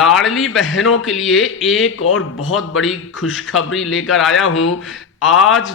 लाडली बहनों के लिए एक और बहुत बड़ी खुशखबरी लेकर आया हूं। आज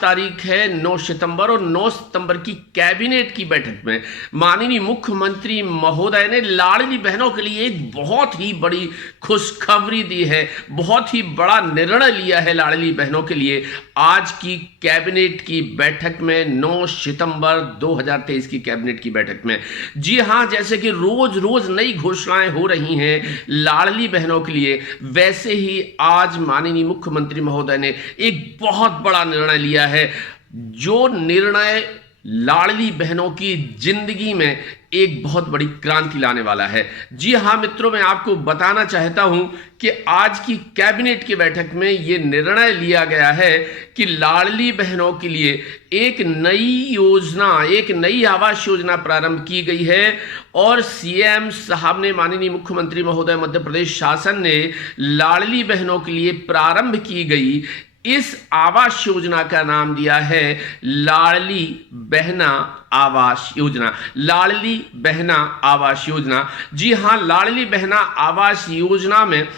तारीख है 9 सितंबर और 9 सितंबर की कैबिनेट की बैठक में माननीय मुख्यमंत्री महोदय ने लाडली बहनों के लिए एक बहुत ही बड़ी खुशखबरी दी है। बहुत ही बड़ा निर्णय लिया है लाडली बहनों के लिए आज की कैबिनेट की बैठक में, 9 सितंबर 2023 की कैबिनेट की बैठक में। जी हां, जैसे कि रोज रोज नई घोषणाएं हो रही हैं लाडली बहनों के लिए, वैसे ही आज माननीय मुख्यमंत्री महोदय ने एक बहुत बड़ा निर्णय लिया है, जो निर्णय लाडली बहनों की जिंदगी में एक बहुत बड़ी क्रांति लाने वाला है। जी हां मित्रों, मैं आपको बताना चाहता हूं कि आज की कैबिनेट की बैठक में यह निर्णय लिया गया है कि लाडली बहनों के लिए एक नई योजना, एक नई आवास योजना प्रारंभ की गई है। और सीएम साहब ने, माननीय मुख्यमंत्री महोदय मध्य प्रदेश शासन ने लाडली बहनों के लिए प्रारंभ की गई इस आवास योजना का नाम दिया है लाडली बहना आवास योजना। लाडली बहना आवास योजना। जी हां, लाडली बहना आवास योजना में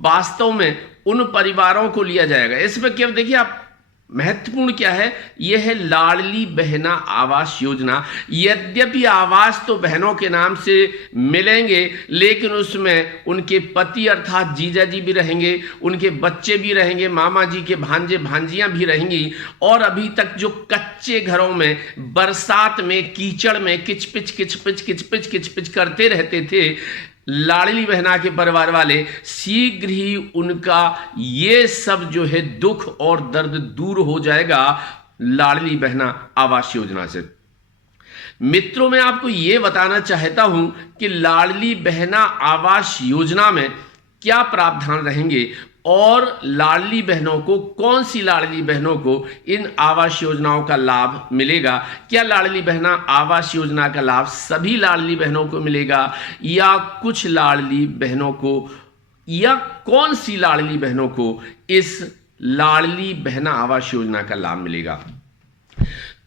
वास्तव में उन परिवारों को लिया जाएगा। इसमें क्या देखिए आप, महत्वपूर्ण क्या है, यह है लाडली बहना आवास योजना। यद्यपि आवास तो बहनों के नाम से मिलेंगे, लेकिन उसमें उनके पति अर्थात जीजा जी भी रहेंगे, उनके बच्चे भी रहेंगे, मामा जी के भांजे भांजियां भी रहेंगी। और अभी तक जो कच्चे घरों में बरसात में कीचड़ में किचपिच किचपिच किचपिच किचपिच करते रहते थे लाडली बहना के परिवार वाले, शीघ्र ही उनका ये सब जो है दुख और दर्द दूर हो जाएगा लाडली बहना आवास योजना से। मित्रों, मैं आपको ये बताना चाहता हूं कि लाडली बहना आवास योजना में क्या प्रावधान रहेंगे और लाडली बहनों को, कौन सी लाडली बहनों को इन आवास योजनाओं का लाभ मिलेगा। क्या लाडली बहना आवास योजना का लाभ सभी लाडली बहनों को मिलेगा या कुछ लाडली बहनों को, या कौन सी लाडली बहनों को इस लाडली बहना आवास योजना का लाभ मिलेगा।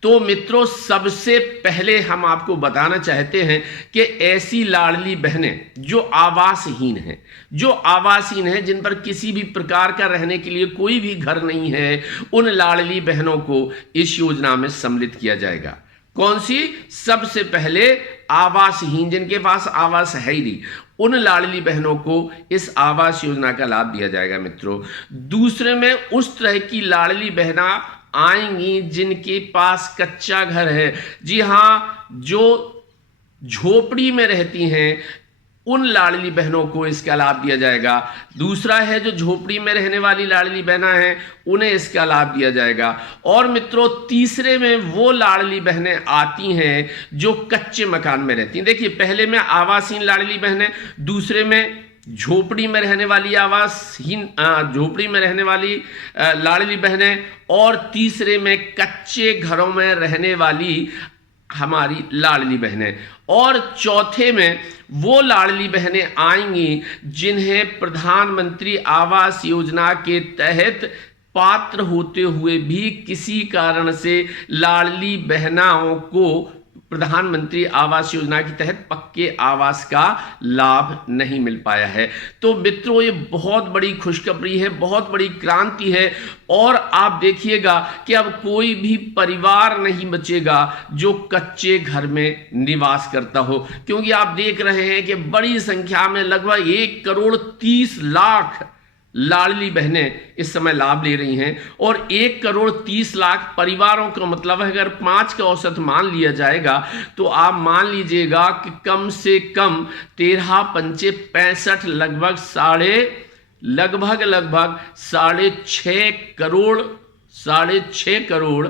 तो मित्रों, सबसे पहले हम आपको बताना चाहते हैं कि ऐसी लाडली बहनें जो आवासहीन हैं, जिन पर किसी भी प्रकार का रहने के लिए कोई भी घर नहीं है, उन लाडली बहनों को इस योजना में सम्मिलित किया जाएगा। कौन सी? सबसे पहले आवासहीन, जिनके पास आवास है ही नहीं, उन लाडली बहनों को इस आवास योजना का लाभ दिया जाएगा मित्रों। दूसरे में उस तरह की लाडली बहना आएंगी जिनके पास कच्चा घर है। जी हां, जो झोपड़ी में रहती हैं उन लाडली बहनों को इसका लाभ दिया जाएगा। दूसरा है जो झोपड़ी में रहने वाली लाडली बहना है, उन्हें इसका लाभ दिया जाएगा। और मित्रों, तीसरे में वो लाडली बहनें आती हैं जो कच्चे मकान में रहती हैं। देखिए, पहले में आवासहीन लाडली बहनें, दूसरे में झोपड़ी में रहने वाली झोपड़ी में रहने वाली लाडली बहनें, और तीसरे में कच्चे घरों में रहने वाली हमारी लाडली बहनें, और चौथे में वो लाडली बहनें आएंगी जिन्हें प्रधानमंत्री आवास योजना के तहत पात्र होते हुए भी किसी कारण से लाडली बहनाओं को प्रधानमंत्री आवास योजना के तहत पक्के आवास का लाभ नहीं मिल पाया है। तो मित्रों, ये बहुत बड़ी खुशखबरी है, बहुत बड़ी क्रांति है। और आप देखिएगा कि अब कोई भी परिवार नहीं बचेगा जो कच्चे घर में निवास करता हो, क्योंकि आप देख रहे हैं कि बड़ी संख्या में लगभग 1,30,00,000 लाडली बहनें इस समय लाभ ले रही हैं। और 1,30,00,000 परिवारों का मतलब है, अगर 5 का औसत मान लिया जाएगा तो आप मान लीजिएगा कि कम से कम 13 पंचे 65, लगभग 6.5 करोड़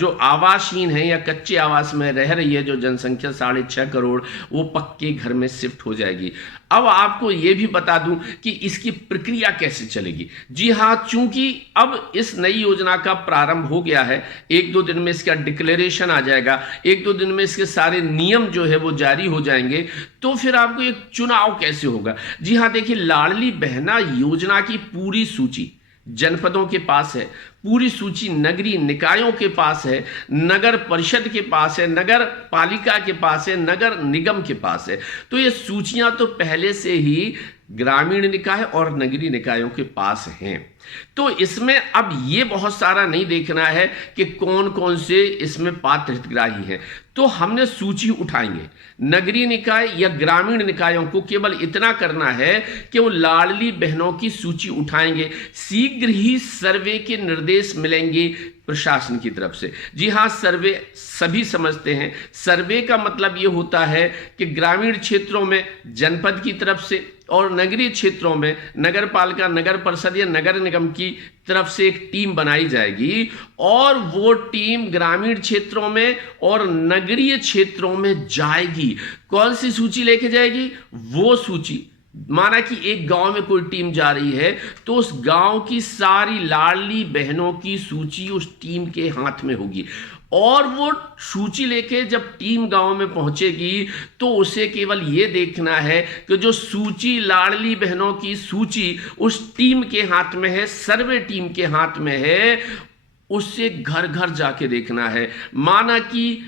जो आवासहीन है या कच्चे आवास में रह रही है जो जनसंख्या 6.5 करोड़, वो पक्के घर में शिफ्ट हो जाएगी। अब आपको ये भी बता दूं कि इसकी प्रक्रिया कैसे चलेगी। जी हां, चूंकि अब इस नई योजना का प्रारंभ हो गया है, 1-2 दिन में इसका डिक्लेरेशन आ जाएगा, 1-2 दिन में इसके सारे नियम जो है वो जारी हो जाएंगे। तो फिर आपको एक चुनाव कैसे होगा। जी हां, देखिए, लाडली बहना योजना की पूरी सूची जनपदों के पास है, पूरी सूची नगरीय निकायों के पास है, नगर परिषद के पास है, नगर पालिका के पास है, नगर निगम के पास है। तो ये सूचियां तो पहले से ही ग्रामीण निकाय और नगरीय निकायों के पास हैं। तो इसमें अब ये बहुत सारा नहीं देखना है कि कौन कौन से इसमें पात्र हितग्राही हैं। तो हमने सूची उठाएंगे नगरीय निकाय या ग्रामीण निकायों को, केवल इतना करना है कि वो लाडली बहनों की सूची उठाएंगे। शीघ्र ही सर्वे के निर्देश मिलेंगे प्रशासन की तरफ से। जी हाँ, सर्वे सभी समझते हैं। सर्वे का मतलब ये होता है कि ग्रामीण क्षेत्रों में जनपद की तरफ से और नगरीय क्षेत्रों में नगर पालिका, नगर परिषद या नगर निगम की तरफ से एक टीम बनाई जाएगी और वो टीम ग्रामीण क्षेत्रों में और नगरीय क्षेत्रों में जाएगी। कौन सी सूची लेके जाएगी? वो सूची, माना कि एक गांव में कोई टीम जा रही है तो उस गांव की सारी लाडली बहनों की सूची उस टीम के हाथ में होगी और वो सूची लेके जब टीम गांव में पहुंचेगी तो उसे केवल ये देखना है कि जो सूची, लाडली बहनों की सूची उस टीम के हाथ में है, सर्वे टीम के हाथ में है, उससे घर घर जाके देखना है। माना कि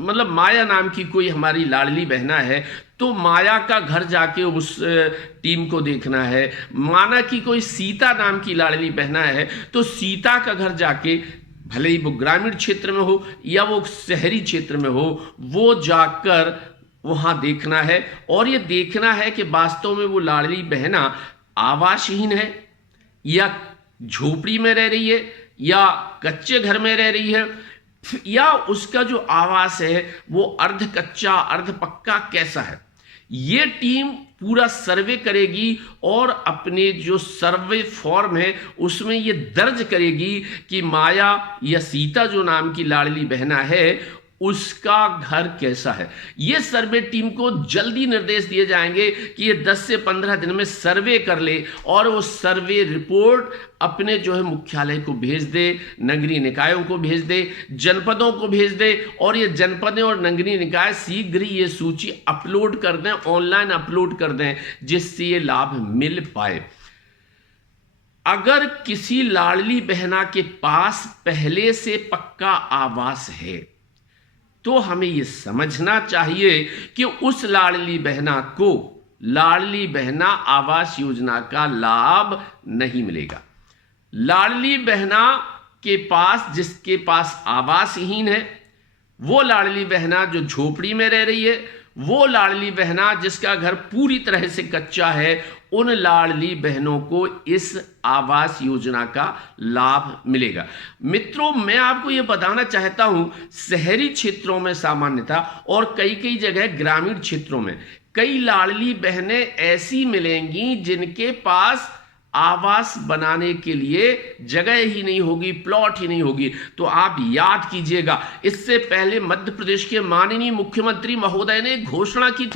मतलब माया नाम की कोई हमारी लाडली बहना है तो माया का घर जाके उस टीम को देखना है। माना कि कोई सीता नाम की लाडली बहना है तो सीता का घर जाके, भले ही वो ग्रामीण क्षेत्र में हो या वो शहरी क्षेत्र में हो, वो जाकर वहां देखना है और ये देखना है कि वास्तव में वो लाडली बहना आवासहीन है या झोपड़ी में रह रही है या कच्चे घर में रह रही है या उसका जो आवास है वो अर्ध कच्चा अर्ध पक्का कैसा है। ये टीम पूरा सर्वे करेगी और अपने जो सर्वे फॉर्म है उसमें ये दर्ज करेगी कि माया या सीता जो नाम की लाडली बहना है उसका घर कैसा है। ये सर्वे टीम को जल्दी निर्देश दिए जाएंगे कि ये 10 से 15 दिन में सर्वे कर ले और वो सर्वे रिपोर्ट अपने जो है मुख्यालय को भेज दे, नगरीय निकायों को भेज दे, जनपदों को भेज दे और ये जनपदें और नगरीय निकाय शीघ्र ही ये सूची अपलोड कर दें, ऑनलाइन अपलोड कर दें, जिससे ये लाभ मिल पाए। अगर किसी लाडली बहना के पास पहले से पक्का आवास है तो हमें यह समझना चाहिए कि उस लाडली बहना को लाडली बहना आवास योजना का लाभ नहीं मिलेगा। लाडली बहना के पास, जिसके पास आवासहीन है, वो लाडली बहना जो झोपड़ी में रह रही है, वो लाडली बहना जिसका घर पूरी तरह से कच्चा है, उन लाडली बहनों को इस आवास योजना का लाभ मिलेगा। मित्रों, मैं आपको यह बताना चाहता हूं, शहरी क्षेत्रों में सामान्यता और कई जगह ग्रामीण क्षेत्रों में कई लाडली बहनें ऐसी मिलेंगी जिनके पास आवास बनाने के लिए जगह ही नहीं होगी, प्लॉट ही नहीं होगी। तो आप याद कीजिएगा, इससे पहले मध्य प्रदेश के माननीय मुख्यमंत्री महोदय ने घोषणा की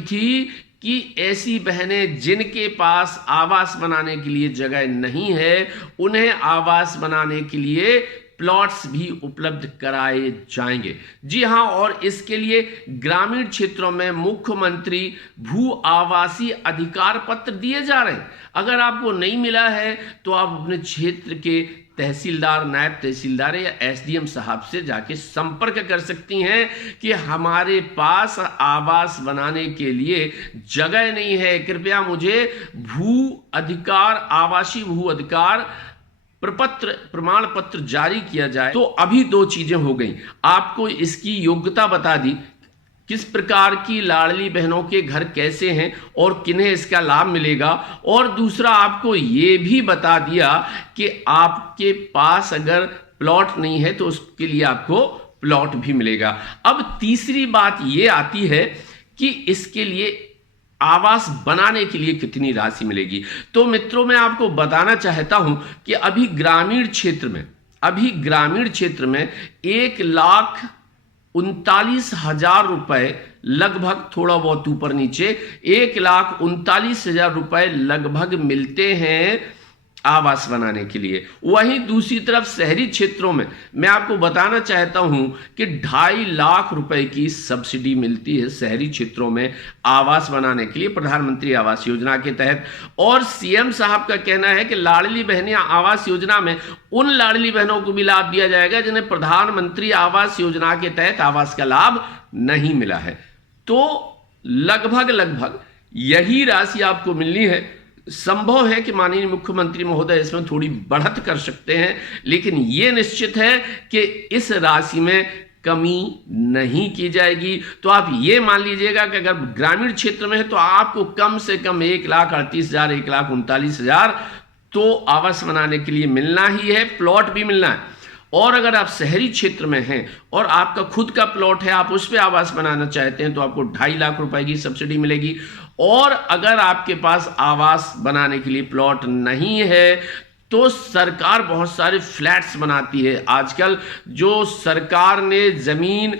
थी कि ऐसी बहनें जिनके पास आवास बनाने के लिए जगह नहीं है उन्हें आवास बनाने के लिए प्लॉट्स भी उपलब्ध कराए जाएंगे। जी हां, और इसके लिए ग्रामीण क्षेत्रों में मुख्यमंत्री भू आवासीय अधिकार पत्र दिए जा रहे हैं। अगर आपको नहीं मिला है तो आप अपने क्षेत्र के तहसीलदार, नायब तहसीलदार या एसडीएम साहब से जाके संपर्क कर सकती हैं कि हमारे पास आवास बनाने के लिए जगह नहीं है, कृपया मुझे आवासीय भू अधिकार प्रमाण पत्र जारी किया जाए। तो अभी दो चीजें हो गई, आपको इसकी योग्यता बता दी, किस प्रकार की लाडली बहनों के घर कैसे हैं और किन्हें इसका लाभ मिलेगा, और दूसरा आपको ये भी बता दिया कि आपके पास अगर प्लॉट नहीं है तो उसके लिए आपको प्लॉट भी मिलेगा। अब तीसरी बात ये आती है कि इसके लिए आवास बनाने के लिए कितनी राशि मिलेगी। तो मित्रों, मैं आपको बताना चाहता हूं कि अभी ग्रामीण क्षेत्र में 1,39,000 रुपए लगभग, थोड़ा बहुत ऊपर नीचे, 1,39,000 रुपए लगभग मिलते हैं आवास बनाने के लिए। वहीं दूसरी तरफ शहरी क्षेत्रों में मैं आपको बताना चाहता हूं कि 2.5 लाख रुपए की सब्सिडी मिलती है शहरी क्षेत्रों में आवास बनाने के लिए प्रधानमंत्री आवास योजना के तहत। और सीएम साहब का कहना है कि लाडली बहनें आवास योजना में उन लाडली बहनों को भी लाभ दिया जाएगा जिन्हें प्रधानमंत्री आवास योजना के तहत आवास का लाभ नहीं मिला है। तो लगभग यही राशि आपको मिलनी है। संभव है कि माननीय मुख्यमंत्री महोदय इसमें थोड़ी बढ़त कर सकते हैं, लेकिन यह निश्चित है कि इस राशि में कमी नहीं की जाएगी। तो आप ये मान लीजिएगा कि अगर ग्रामीण क्षेत्र में है तो आपको कम से कम 1,38,000 1,39,000 तो आवास बनाने के लिए मिलना ही है, प्लॉट भी मिलना है। और अगर आप शहरी क्षेत्र में हैं और आपका खुद का प्लॉट है, आप उस पर आवास बनाना चाहते हैं तो आपको 2.5 लाख रुपए की सब्सिडी मिलेगी। और अगर आपके पास आवास बनाने के लिए प्लॉट नहीं है तो सरकार बहुत सारे फ्लैट्स बनाती है। आजकल जो सरकार ने जमीन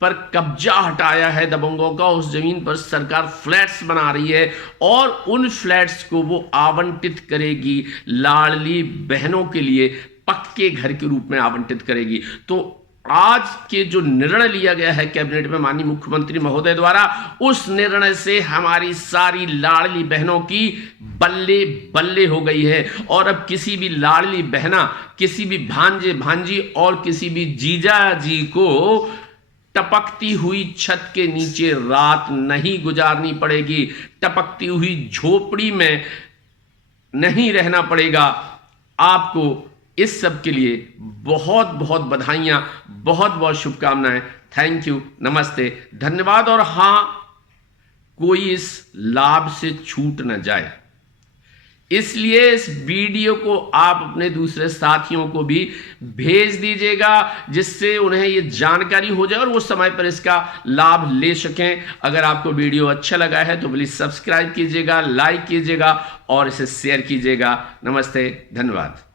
पर कब्जा हटाया है दबंगों का, उस जमीन पर सरकार फ्लैट्स बना रही है और उन फ्लैट्स को वो आवंटित करेगी, लाडली बहनों के लिए पक्के घर के रूप में आवंटित करेगी। तो आज के जो निर्णय लिया गया है कैबिनेट में माननीय मुख्यमंत्री महोदय द्वारा, उस निर्णय से हमारी सारी लाडली बहनों की बल्ले बल्ले हो गई है। और अब किसी भी लाडली बहना, किसी भी भांजे भांजी और किसी भी जीजा जी को टपकती हुई छत के नीचे रात नहीं गुजारनी पड़ेगी, टपकती हुई झोपड़ी में नहीं रहना पड़ेगा। आपको इस सब के लिए बहुत बहुत बधाइयाँ, बहुत बहुत शुभकामनाएं। थैंक यू, नमस्ते, धन्यवाद। और हाँ, कोई इस लाभ से छूट न जाए, इसलिए इस वीडियो को आप अपने दूसरे साथियों को भी भेज दीजिएगा, जिससे उन्हें ये जानकारी हो जाए और वो समय पर इसका लाभ ले सकें। अगर आपको वीडियो अच्छा लगा है तो प्लीज़ सब्सक्राइब कीजिएगा, लाइक कीजिएगा और इसे शेयर कीजिएगा। नमस्ते, धन्यवाद।